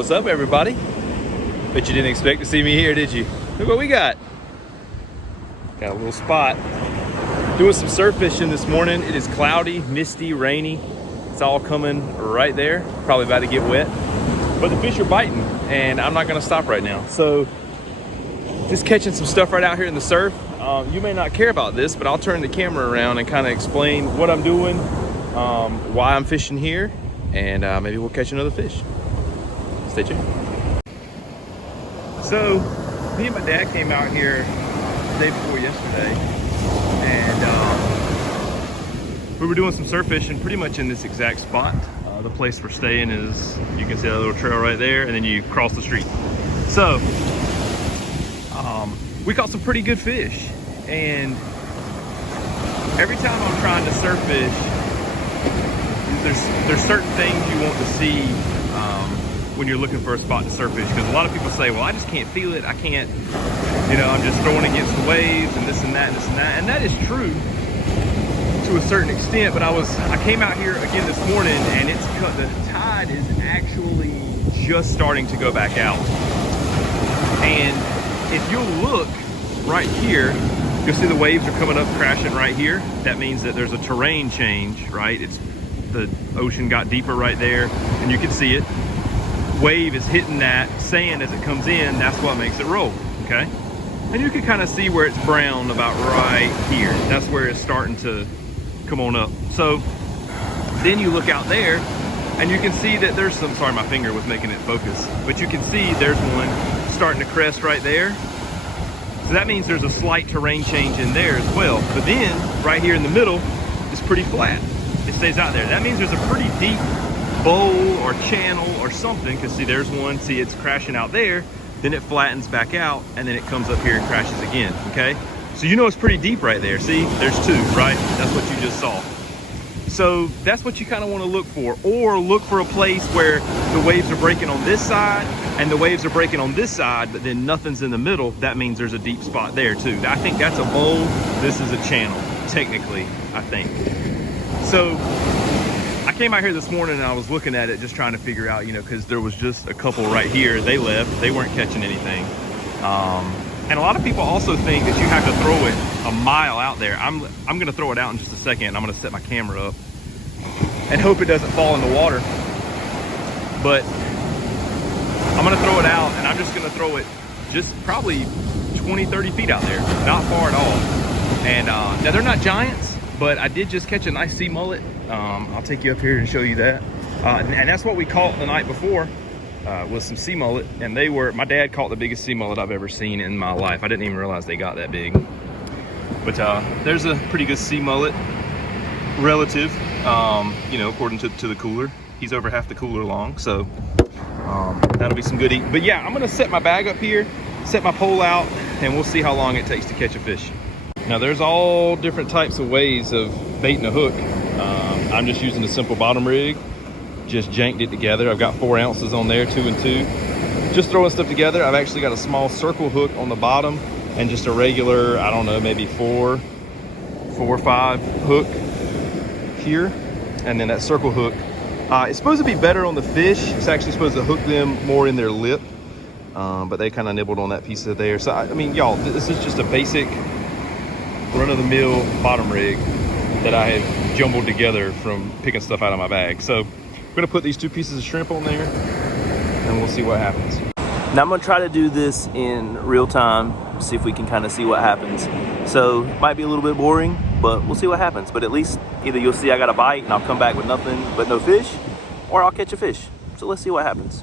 What's up, everybody? Bet you didn't expect to see me here, did you? Look what we got. Got a little spot. Doing some surf fishing this morning. It is cloudy, misty, rainy. It's all coming right there. Probably about to get wet. But the fish are biting, and I'm not gonna stop right now. So, just catching some stuff right out here in the surf. You may not care about this, but I'll turn the camera around and kind of explain what I'm doing, why I'm fishing here, and maybe we'll catch another fish. Stay tuned. So, me and my dad came out here the day before yesterday, and we were doing some surf fishing pretty much in this exact spot. The place we're staying is, you can see that little trail right there, and then you cross the street. So, we caught some pretty good fish, and every time I'm trying to surf fish, there's certain things you want to see when you're looking for a spot to surf fish, because a lot of people say, well, I just can't feel it, I can't, you know, I'm just throwing against the waves and this and that and this and that, and that is true to a certain extent. But I came out here again this morning, and the tide is actually just starting to go back out. And if you'll look right here, you'll see the waves are coming up crashing right here. That means that there's a terrain change, right? The ocean got deeper right there, and you can see it. Wave is hitting that sand as it comes in. That's what makes it roll, okay? And you can kind of see where it's brown about right here. That's where it's starting to come on up. So then you look out there, and you can see that there's some, sorry, my finger was making it focus, but you can see there's one starting to crest right there. So that means there's a slight terrain change in there as well. But then right here in the middle is pretty flat. It stays out there. That means there's a pretty deep bowl or channel or something, because see, there's one, see, it's crashing out there, then it flattens back out, and then it comes up here and crashes again, okay? So you know it's pretty deep right there. See, there's two, right? That's what you just saw. So that's what you kind of want to look for, or look for a place where the waves are breaking on this side and the waves are breaking on this side, but then nothing's in the middle. That means there's a deep spot there too. I think that's a bowl. This is a channel, technically, I think. So I came out here this morning and I was looking at it, just trying to figure out, you know, because there was just a couple right here. They left. They weren't catching anything. And a lot of people also think that you have to throw it a mile out there. I'm going to throw it out in just a second. I'm going to set my camera up and hope it doesn't fall in the water. But I'm going to throw it out, and I'm just going to throw it just probably 20, 30 feet out there. Not far at all. And now they're not giants, but I did just catch a nice sea mullet. I'll take you up here and show you that. And that's what we caught the night before. Was some sea mullet, and my dad caught the biggest sea mullet I've ever seen in my life. I didn't even realize they got that big. But there's a pretty good sea mullet, relative, you know, according to the cooler. He's over half the cooler long, so that'll be some good eating. But yeah, I'm gonna set my bag up here, set my pole out, and we'll see how long it takes to catch a fish. Now there's all different types of ways of baiting a hook. I'm just using a simple bottom rig. Just janked it together. I've got 4 ounces on there, 2 and 2. Just throwing stuff together. I've actually got a small circle hook on the bottom and just a regular, I don't know, maybe 4 or 5 hook here. And then that circle hook, it's supposed to be better on the fish. It's actually supposed to hook them more in their lip, but they kind of nibbled on that piece of there. So I mean, y'all, this is just a basic run-of-the-mill bottom rig that I had jumbled together from picking stuff out of my bag. So I'm gonna put these 2 pieces of shrimp on there, and we'll see what happens. Now I'm gonna try to do this in real time, see if we can kind of see what happens. So it might be a little bit boring, but we'll see what happens. But at least either you'll see I got a bite and I'll come back with nothing but no fish, or I'll catch a fish. So let's see what happens.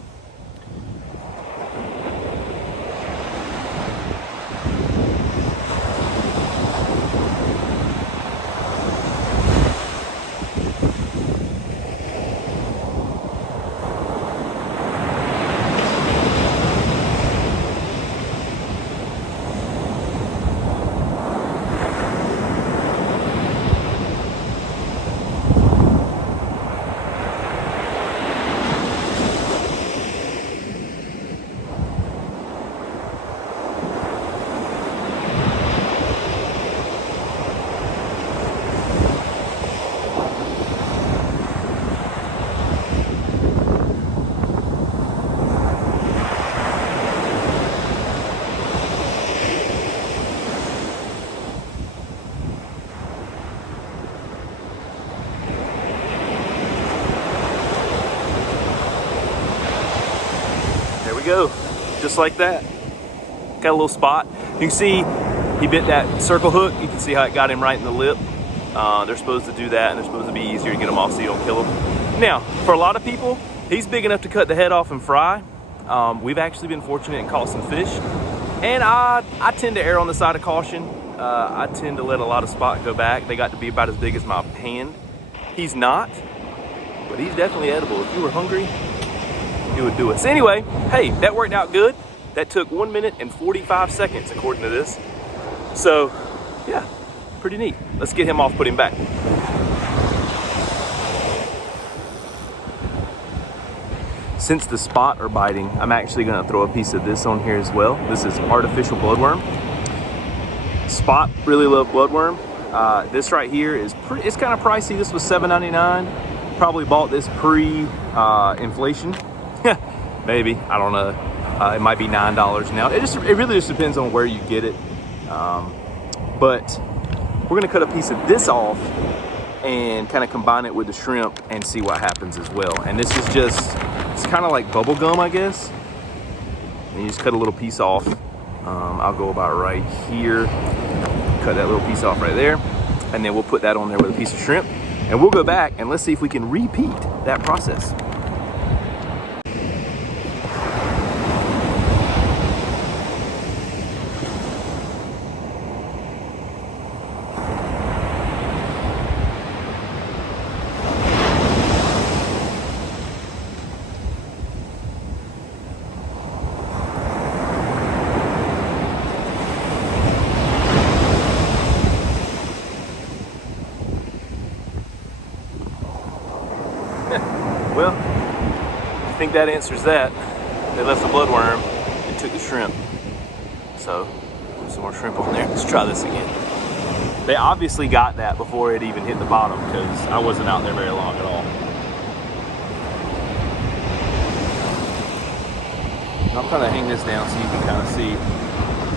go, just like that. Got a little spot. You can see he bit that circle hook. You can see how it got him right in the lip. They're supposed to do that, and they're supposed to be easier to get them off so you don't kill them. Now, for a lot of people, he's big enough to cut the head off and fry. We've actually been fortunate and caught some fish. And I tend to err on the side of caution. I tend to let a lot of spot go back. They got to be about as big as my hand. He's not, but he's definitely edible. If you were hungry, he would do it. So anyway, hey, that worked out good. That took 1 minute and 45 seconds according to this. So yeah, pretty neat. Let's get him off, put him back. Since the spot are biting, I'm actually gonna throw a piece of this on here as well. This is artificial bloodworm. Spot really love bloodworm. This right here is it's kind of pricey. This was $7.99. Probably bought this pre-inflation. Maybe, I don't know. It might be $9 now. It really just depends on where you get it. But we're gonna cut a piece of this off and kind of combine it with the shrimp and see what happens as well. And this is just, it's kind of like bubble gum, I guess. And you just cut a little piece off. I'll go about right here. Cut that little piece off right there. And then we'll put that on there with a piece of shrimp. And we'll go back and let's see if we can repeat that process. Well, I think that answers that. They left the bloodworm and took the shrimp. So, put some more shrimp on there. Let's try this again. They obviously got that before it even hit the bottom because I wasn't out there very long at all. I'll kind of hang this down so you can kind of see.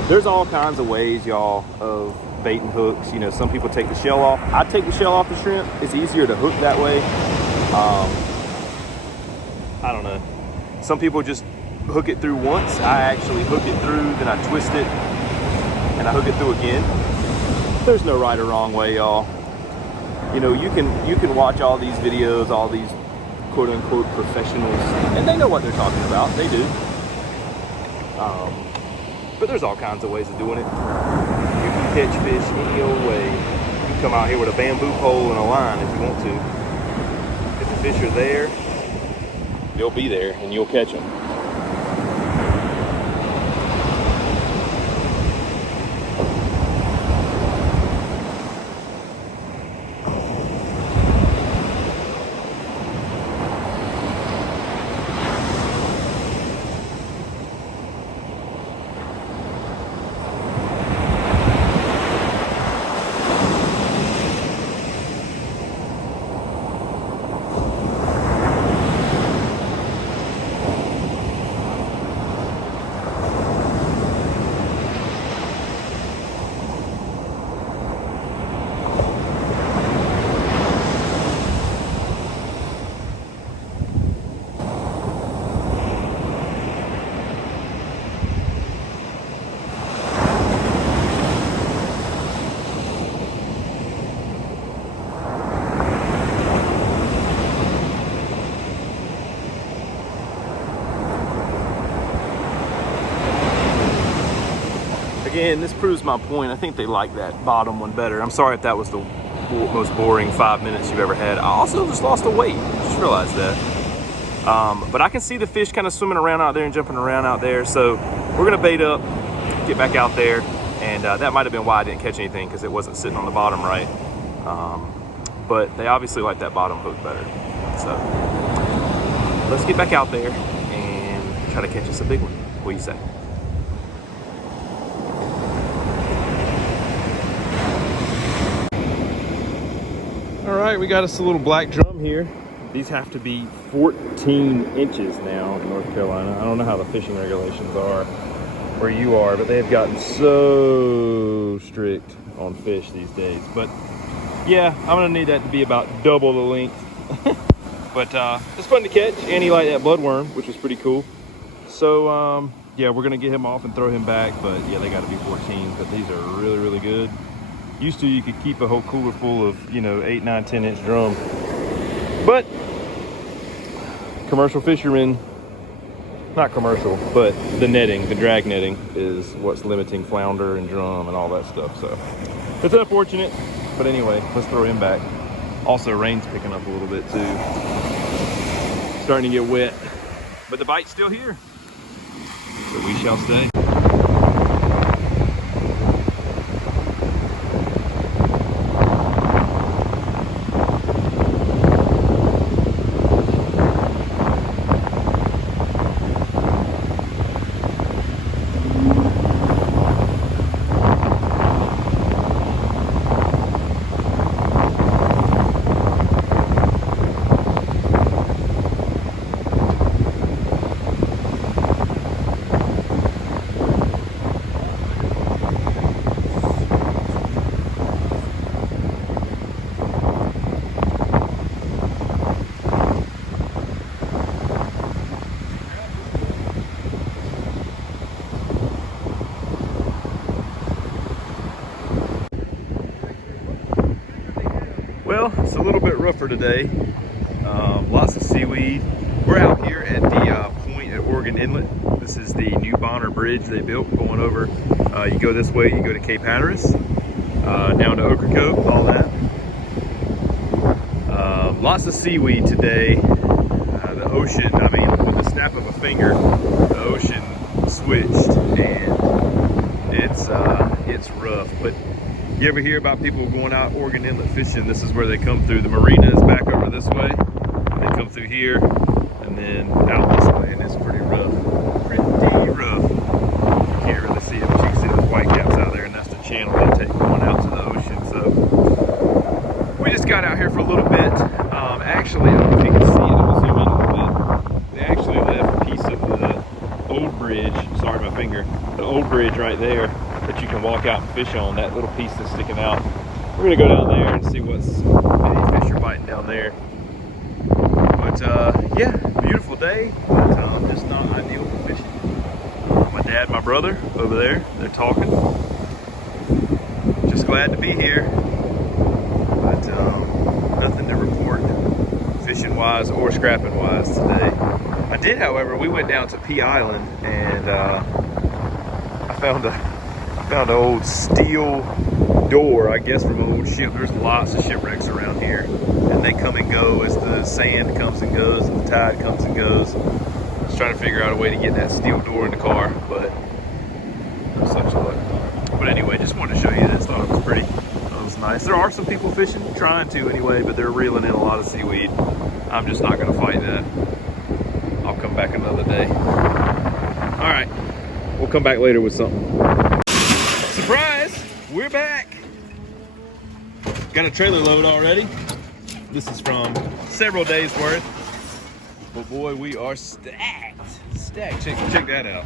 There's all kinds of ways, y'all, of baiting hooks. You know, some people take the shell off. I take the shell off the shrimp. It's easier to hook that way. I don't know. Some people just hook it through once. I actually hook it through, then I twist it, and I hook it through again. There's no right or wrong way, y'all. You know, you can watch all these videos, all these quote-unquote professionals, and they know what they're talking about. They do. But there's all kinds of ways of doing it. You can catch fish any old way. You can come out here with a bamboo pole and a line if you want to. If the fish are there, they'll be there and you'll catch them. Again, this proves my point. I think they like that bottom one better. I'm sorry if that was the most boring 5 minutes you've ever had. I also just lost a weight. Just realized that. But I can see the fish kind of swimming around out there and jumping around out there. So we're gonna bait up, get back out there, and that might have been why I didn't catch anything because it wasn't sitting on the bottom right. But they obviously like that bottom hook better. So let's get back out there and try to catch us a big one. What do you say? All right, we got us a little black drum here. These have to be 14 inches now in North Carolina. I don't know how the fishing regulations are where you are, but they have gotten so strict on fish these days. But yeah, I'm gonna need that to be about double the length. But it's fun to catch, and he liked that bloodworm, which was pretty cool. So yeah, we're gonna get him off and throw him back, but yeah, they got to be 14. But these are really, really good. Used to, you could keep a whole cooler full of, you know, 8, 9, 10-inch drum, but commercial fishermen, not commercial, but the netting, the drag netting is what's limiting flounder and drum and all that stuff. So it's unfortunate, but anyway, let's throw him back. Also, rain's picking up a little bit too. Starting to get wet, but the bite's still here. So we shall stay. Well, it's a little bit rougher today. Lots of seaweed. We're out here at the point at Oregon Inlet. This is the new Bonner Bridge they built going over. You go this way, you go to Cape Hatteras, down to Ocracoke, all that. Lots of seaweed today. The ocean, I mean, with the snap of a finger, the ocean switched, and it's rough. But you ever hear about people going out Oregon Inlet fishing? This is where they come through. The marina is back over this way. They come through here and then out this way, and it's pretty rough. Pretty rough. You can't really see it, but you can see those white caps out there, and that's the channel they take going out to the ocean. So we just got out here for a little bit. Actually, I don't know if you can see it. I'll zoom in a little bit. They actually left a piece of the old bridge. Sorry, my finger. The old bridge right there that you can walk out and fish on, that little piece that's sticking out. We're gonna go down there and see what's any fish are biting down there. But yeah, beautiful day, but just not ideal for fishing. My dad, my brother over there, they're talking. Just glad to be here, but nothing to report fishing wise or scrapping wise today. I did, however, we went down to Pea Island, and I found an old steel door, I guess, from an old ship. There's lots of shipwrecks around here, and they come and go as the sand comes and goes and the tide comes and goes. I was trying to figure out a way to get that steel door in the car, but no such luck. But anyway, just wanted to show you this. Thought it was pretty. Thought it was nice. There are some people fishing, trying to anyway, but they're reeling in a lot of seaweed. I'm just not going to fight that. I'll come back another day. All right, we'll come back later with something. Surprise! We're back. Got a trailer load already. This is from several days worth. But boy, we are stacked. Stacked. Check that out.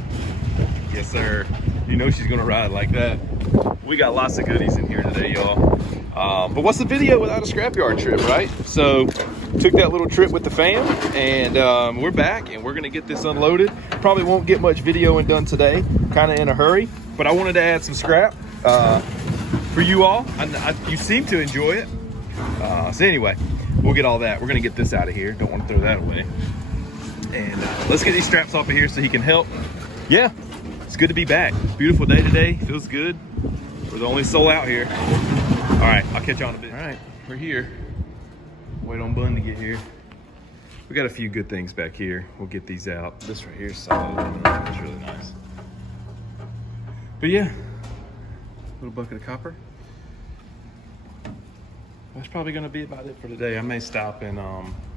Yes, sir. You know she's gonna ride like that. We got lots of goodies in here today, y'all. But what's the video without a scrapyard trip, right? So took that little trip with the fam, and we're back, and we're gonna get this unloaded. Probably won't get much videoing done today. Kind of in a hurry, but I wanted to add some scrap for you all. You seem to enjoy it. So anyway, we'll get all that. We're gonna get this out of here. Don't want to throw that away. And let's get these straps off of here so he can help. Yeah, it's good to be back. Beautiful day today. Feels good. We're the only soul out here. All right, I'll catch you on a bit. All right, we're here. Wait on Bun to get here. We got a few good things back here. We'll get these out. This right here is solid. It's really nice. But yeah, little bucket of copper. That's probably gonna be about it for today. I may stop and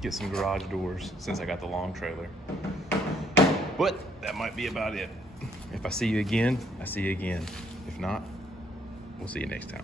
get some garage doors since I got the long trailer. But that might be about it. If I see you again, I see you again. If not, we'll see you next time.